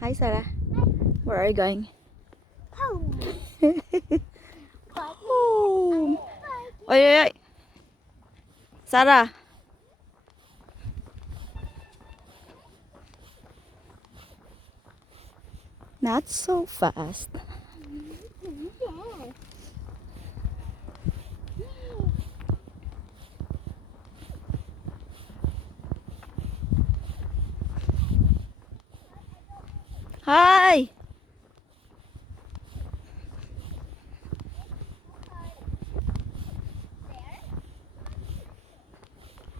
Hi, Sarah. Where are you going? Home. Home. Oy, oy, oy. Sarah. Not so fast. Hi.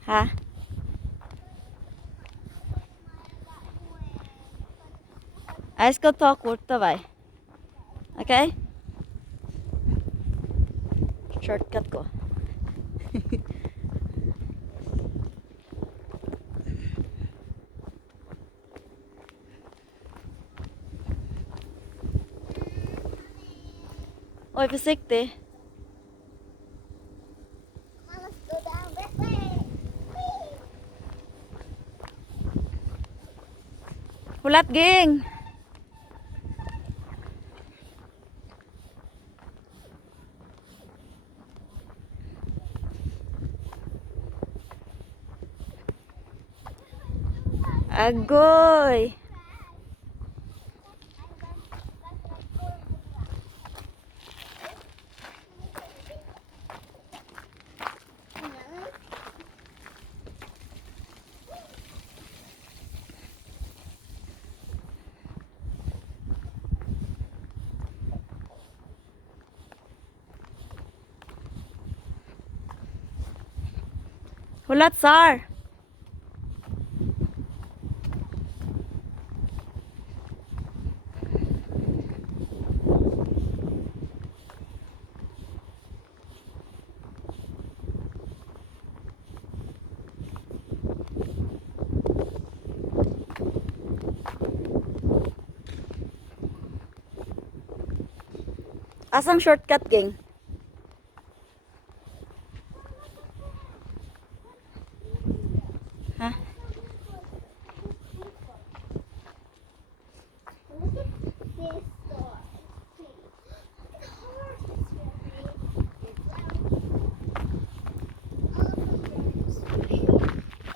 Ha? Jeg skal ta kortet vei. Ok? Shortcut gå. Oi, forsiktig. Let's go down this way. Hulat ging. Agoy. Hulat, Sar. Asang shortcut ging? Ha? Look at this door.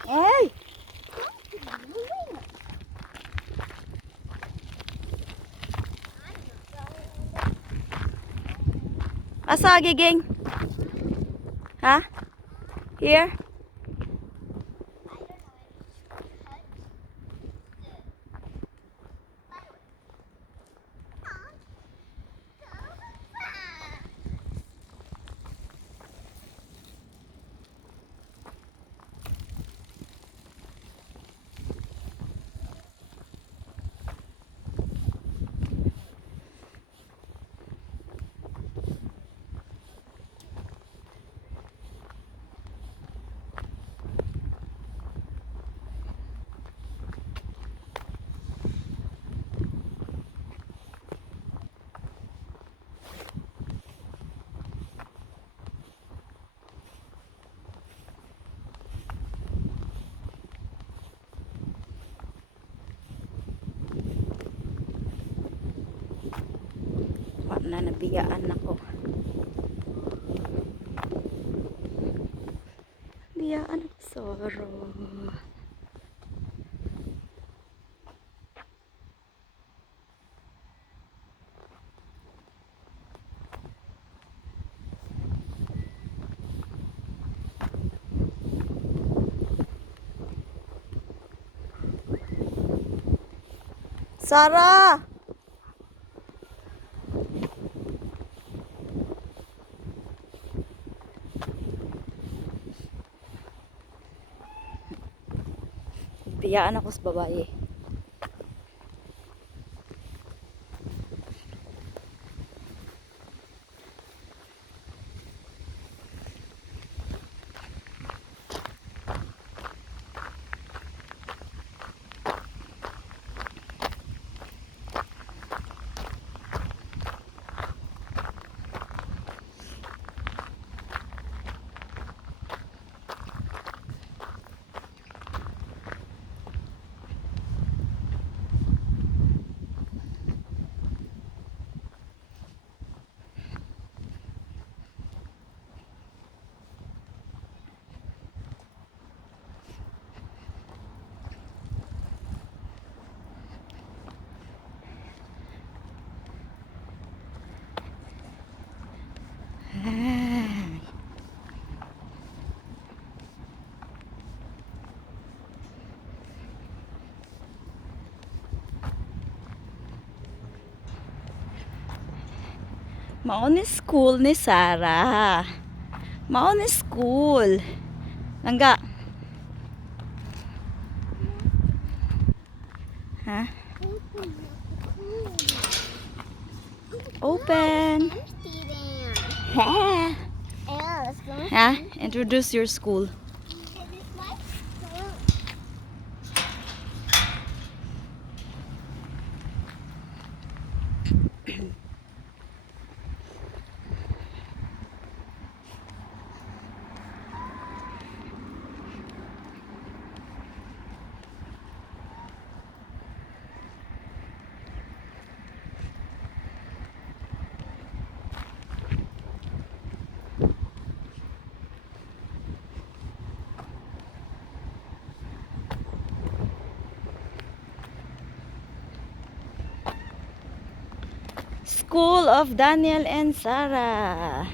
Ay! Asa giging? Ha? Here? Na nabiyaan ako. Biyaan ako, Soro. Sarah! Biyaan ako sa babae. Mao ni school ni Sarah. Mao ni school. Langga. Ha? Open. Thirsty there. Ha? Yeah, let's go. Ha? Introduce your school. Is this my school? School of Daniel and Sarah.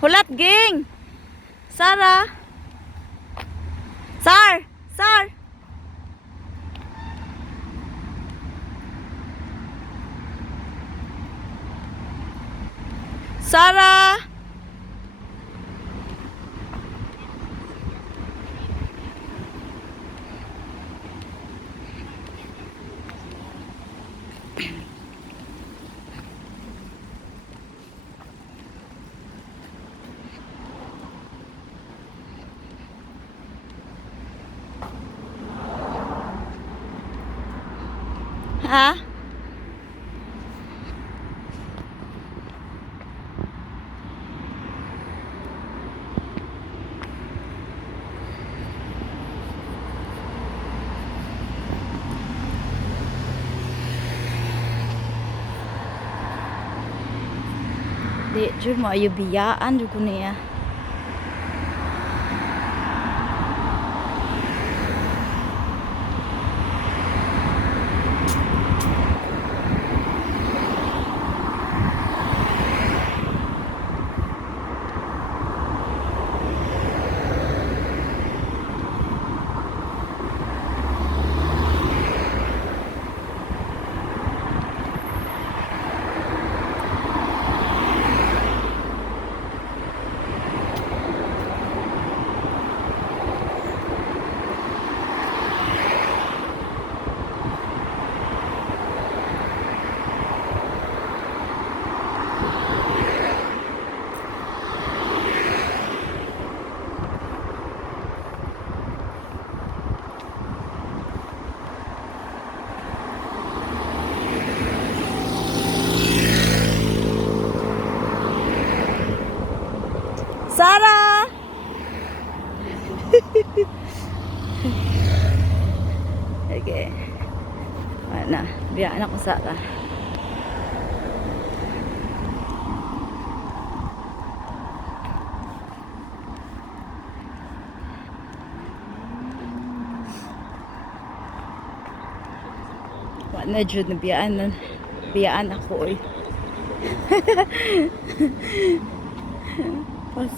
Hulat ging. Sarah. Sar. Sar. Sarah. Ha? Di, jud mo ayo biyaan jud ko niya. Sarah! Okay. Mana? Biar anak ko Sarah. Wala jud na biyaan ako oy. Pas.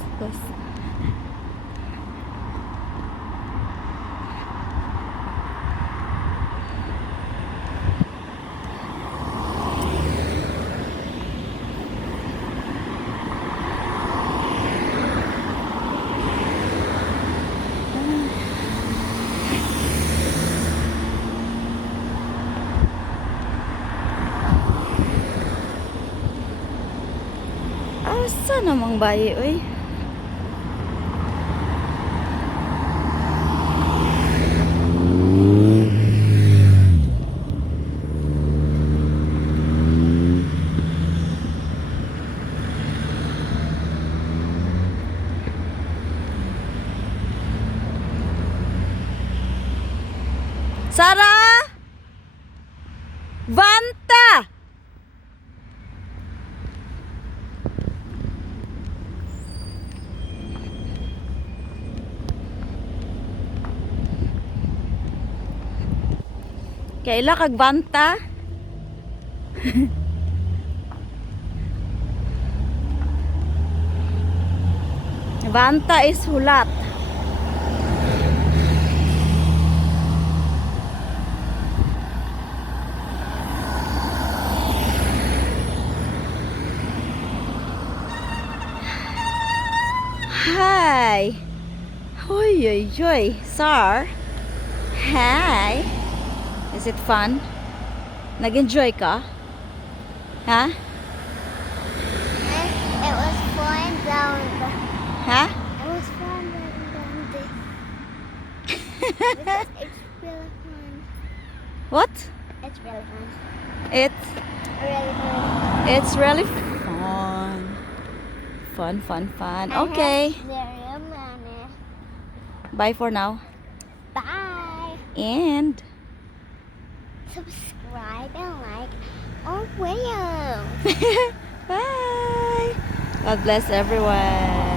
Asa namang bayi oy? Sarah! Vanta! Kaila kag banta. Banta is hulat. Hi. Hoy, hoy, hoy. Sir. Hi. Is it fun? Nag-enjoy ka? Ha? It was fun down the. Ha? It was fun down the. Because it's really fun. What? It's really fun. It's Really fun. it's really fun. Fun. I Okay. have very money. Bye for now. Bye. And Subscribe and like our video. bye. God bless everyone.